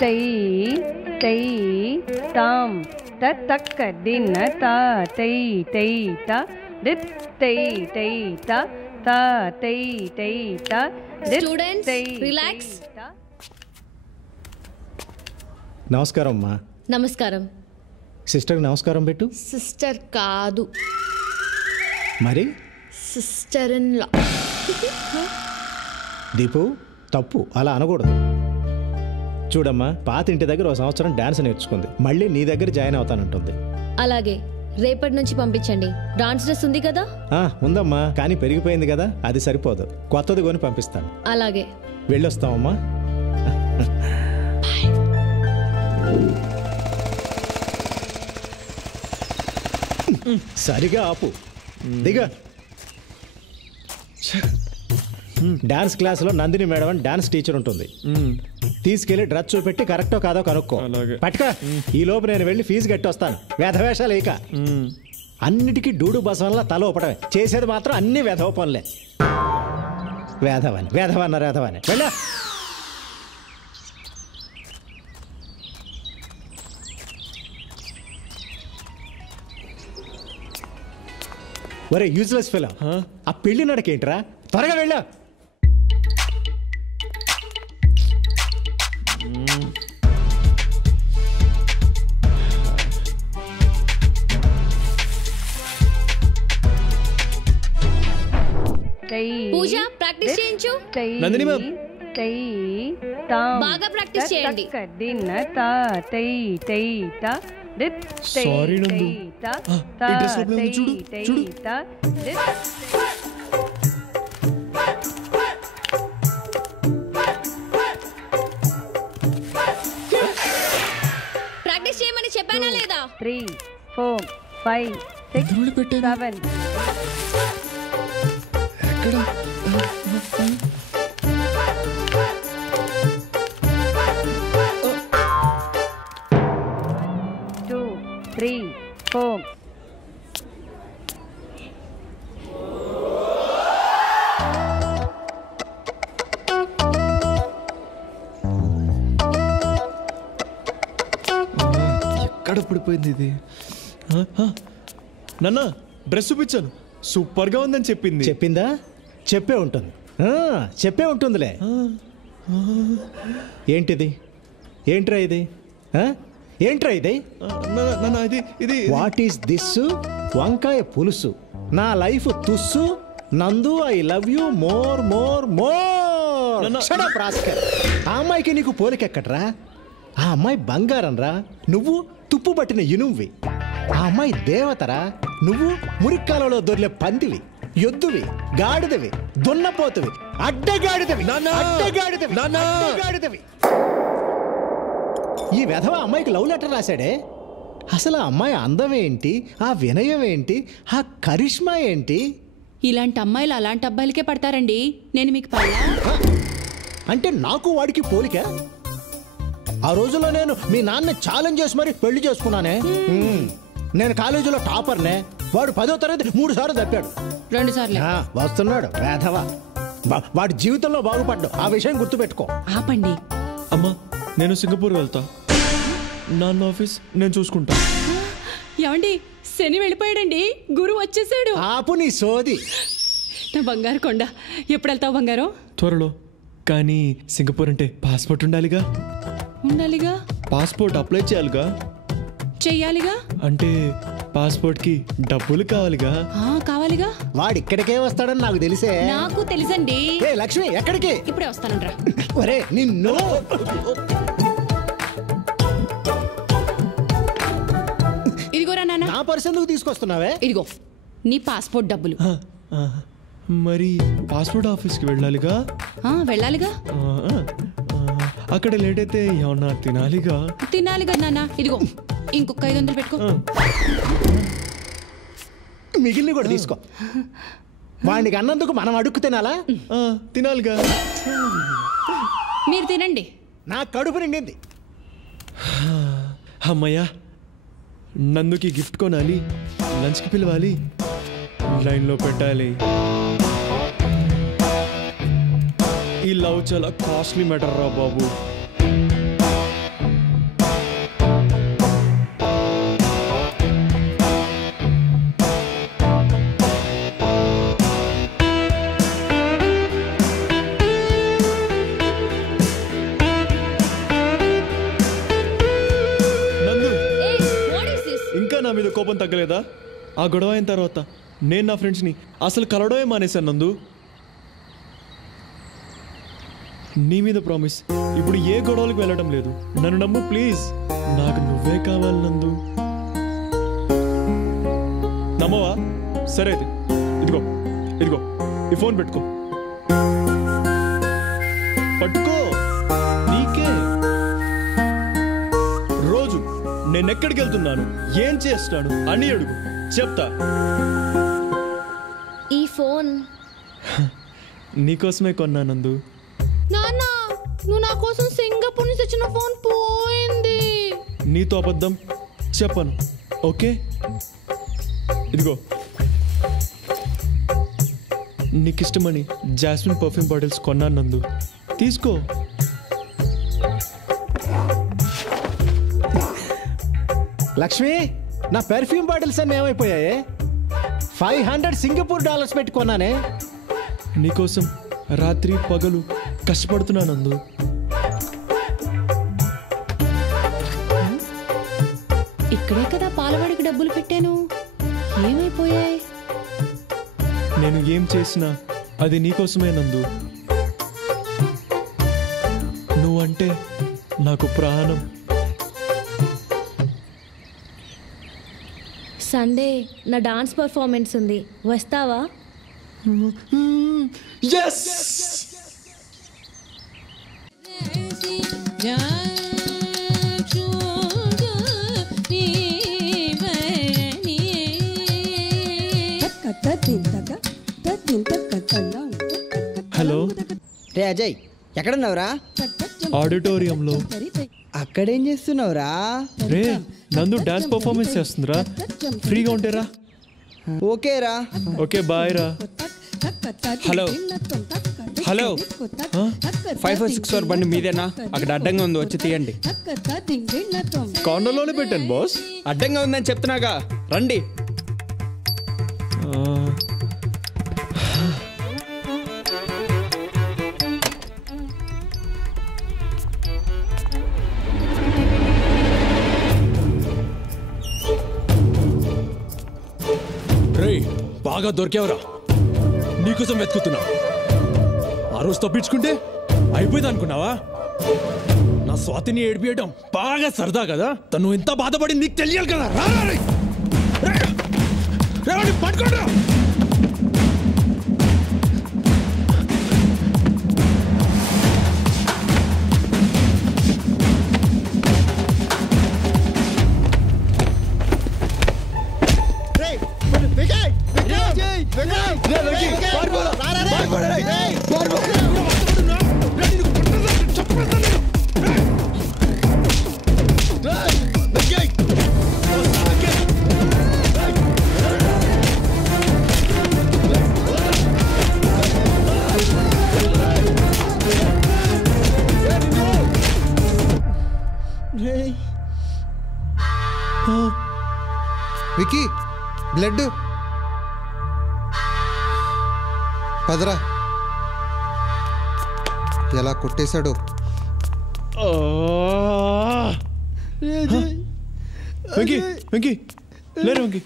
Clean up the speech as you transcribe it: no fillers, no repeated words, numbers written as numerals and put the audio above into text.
తై తై తాం తక్క దిన తా తై తై త దిత్ తై తై త తా తై తై త స్టూడెంట్స్ రిలాక్స్. నమస్కారం అమ్మా. నమస్కారం. సిస్టర్కి నమస్కారం పెట్టు. సిస్టర్ కాదు, మరి సిస్టర్ ఇన్ లా. దీపు, తప్పు, అలా అనకూడదు. చూడమ్మా, పాత ఇంటి దగ్గర 1 సంవత్సరం డాన్స్ నేర్చుకుంది, మళ్ళీ నీ దగ్గర జాయిన్ అవుతానంటుంది. అలాగే, రేపటి నుంచి పంపించండి. డాన్స్ డ్రెస్ ఉంది కదా? ఉందమ్మా, కానీ పెరిగిపోయింది కదా, అది సరిపోదు, కొత్తది కొని పంపిస్తాను. అలాగే, వెళ్ళొస్తామమ్మా. సరిగా ఆపు, దిగా. డాన్స్ క్లాస్లో నందిని మేడం అని డాన్స్ టీచర్ ఉంటుంది. తీసుకెళ్లి డ్రెస్ చూపెట్టి కరెక్టో కాదో కనుక్కో. పట్టుకో. ఈ లోపు నేను వెళ్ళి ఫీజు కట్టి వస్తాను. వేధవేషాలు ఇక అన్నిటికీ డూడు బసవన్లా తల ఊపడమే, చేసేది మాత్రం అన్ని వేధవ పనులే. వేధవని వేధవన్నారు, వేధవని వెళ్ళా. ఒరే యూజ్లెస్ ఫెలో, ఆ పెళ్లి నడకేంట్రా? త్వరగా వెళ్ళా. పూజ ప్రాక్టీస్ చేయించు. నందిని మ్యామ్, బాగా ప్రాక్టీస్ చేయండి. సారీ నందు, ఈ డ్రెస్ లో ఉంది, చూడు చూడు. ప్రాక్టీస్ చేయమని చెప్పానా లేదా? 3 4 5 6 7 ఎక్కడ? 2 3 4 ఎక్కడ పడిపోయింది ఇది? నాన్న, డ్రెస్ చూపించాను, సూపర్ గా ఉందని చెప్పింది. చెప్పిందా? చెప్పే ఉంటుంది, చెప్పే ఉంటుందిలే. ఏంటిది? ఏంట్రా ఇది? ఏంట్రా ఇది? What is this? వంకాయ పులుసు. నా లైఫ్ తుస్సు. నందు, I love you more more more. Shut up rascal. ఆ అమ్మాయికి నీకు పోలికెక్కట్రా? ఆ అమ్మాయి బంగారం రా, నువ్వు తుప్పు పట్టిన ఇనుంవి. ఆ అమ్మాయి దేవతరా, నువ్వు మురిక్కాలలో దొర్లే పందివి, ఎద్దువి, గాడిదవి, దున్నపోతువి, అడ్డగాడిదవి, అడ్డగాడిదవి. ఈ వెధవ అమ్మాయికి లవ్ లెటర్ రాశాడే. అసలు ఆ అమ్మాయి అందం ఏంటి, ఆ వినయం ఏంటి, ఆ కరిష్మా ఏంటి? ఇలాంటి అమ్మాయిలు అలాంటి అబ్బాయిలకే పడతారండి. నేను మీకు పడలా? అంటే నాకు వాడికి పోలిక? ఆ రోజుల్లో నేను మీ నాన్న ఛాలెంజ్ చేసి మరి పెళ్లి చేసుకున్నానే. నేను కాలేజీలో టాపర్నే, వాడు 10వ తరగతి 3 సార్లు తప్పాడు. 2 సార్లు వస్తున్నాడు వేధవ. వాడి జీవితంలో బాగుపడ్డాడు, ఆ విషయం గుర్తుపెట్టుకో. ఆపండి. అమ్మా, నేను సింగపూర్ వెళ్తా. నాన్న ఆఫీస్ నేను చూసుకుంటా. ఏమండి, శని వెళ్ళిపోయాడండి, గురు వచ్చేసాడు. ఆపు నీ సోది. నా బంగారు కొండ. ఎప్పుడు వెళ్తావు బంగారం? త్వరలో. కానీ సింగపూర్ అంటే పాస్పోర్ట్ ఉండాలిగా. ఉండాలిగా? పాస్పోర్ట్ అప్లై చేయాలిగా. చెయ్యాలిగా? అంటే పాస్పోర్ట్ కి డబ్బులు కావాలిగా. కావాలిగా. వాడు ఇక్కడికే వస్తాడని నాకు తెలిసే. నాకు తెలుసండి. లక్ష్మి, ఎక్కడికి? ఇప్పుడే వస్తానంట్రా. ఒరే నిన్ను. ఇదిగోరా నాన్న. నా పర్స్ ఎందుకు తీసుకొస్తున్నావే? ఇదిగో నీ పాస్పోర్ట్ డబ్బులు. మరి పాస్పోర్ట్ ఆఫీస్కి వెళ్ళాలిగా. వెళ్ళాలిగా. అక్కడ లేట్ అయితే ఏమన్నా తినాలిగా. తినాలిగా నాన్న. ఇదిగో ఇంకొక 500 పెట్టుకో. మిగిలిన కూడా తీసుకో. వాడికి అన్నందుకు మనం అడుక్కు తినాలా? తినాలిగా. మీరు తినండి. నా కడుపు నిండింది. అమ్మయ్యా, నందుకి గిఫ్ట్ కొనాలి, లంచ్కి పిలవాలి, లైన్లో పెట్టాలి. ఈ లవ్ చాలా కాస్ట్లీ మ్యాటర్ రా బాబు. మీద కోపం తగ్గలేదా? ఆ గొడవ అయిన తర్వాత నేను నా ఫ్రెండ్స్ని అసలు కలవడమే మానేశాను నందు. నీ మీద ప్రామిస్, ఇప్పుడు ఏ గొడవలకు వెళ్ళడం లేదు. నన్ను నమ్ము ప్లీజ్. నాకు నువ్వే కావాలి నందు. నమ్మవా? సరే అయితే ఇదిగో ఇదిగో ఈ ఫోన్ పెట్టుకో. పట్టుకో, నీకే. రోజు నేను ఎక్కడికి వెళ్తున్నాను, ఏం చేస్తాను అని అడుగు, చెప్తా. ఈ ఫోన్ నీకోసమే కొన్నానందు. నాన్న, నువ్వు నా కోసం సింగపూర్ నుంచి తెచ్చిన ఫోన్ పోయింది. నీతో అబద్ధం చెప్పను, ఓకే? ఇదిగో నీకిష్టమని జాస్మిన్ పర్ఫ్యూమ్ బాటిల్స్ కొన్నాను నందు, తీసుకో. లక్ష్మి, నా పెర్ఫ్యూమ్ బాటిల్స్ అన్నీ ఏమైపోయాయి? $500 సింగపూర్ డాలర్స్ పెట్టి కొన్నానే. నీకోసం రాత్రి పగలు కష్టపడుతున్నానందు. ఇక్కడే కదా పాలవాడికి డబ్బులు పెట్టాను, ఏమైపోయాయి? నేను ఏం చేసినా అది నీకోసమే నందు. నువ్వంటే నాకు ప్రాణం. సండే నా డాన్స్ పర్ఫార్మెన్స్ ఉంది, వస్తావా? yes హలో రే అజయ్, ఎక్కడున్నావురా? ఆడిటోరియంలో. అక్కడేం చేస్తున్నావురా? రే నందు డాన్స్ పర్ఫార్మెన్స్ చేస్తుందిరా, ఫ్రీగా ఉంటేరా. ఓకేరా. ఓకే బాయ్ రా. హలో హలో 5464 బండి మీదేనా? అక్కడ అడ్డంగా ఉంది, వచ్చి తీయండి. కార్నర్లోనే పెట్టాను బాస్. అడ్డంగా ఉందని చెప్తున్నాగా, రండి. రేయ్, బాగా దొరికేవరా? నీకోసం వెతుకుతున్నా. ఆ రోజు తప్పించుకుంటే అయిపోయింది అనుకున్నావా? నా స్వాతిని ఏడిపియడం బాగా సరదా కదా. తను ఎంత బాధపడి నీకు తెలియాలి కదా. పట్టుకోండి. వికీ, బ్లడ్ పదరా. ఎలా కొట్టేశాడు. వెంకీ వెంకీ లేరు వెంకీ.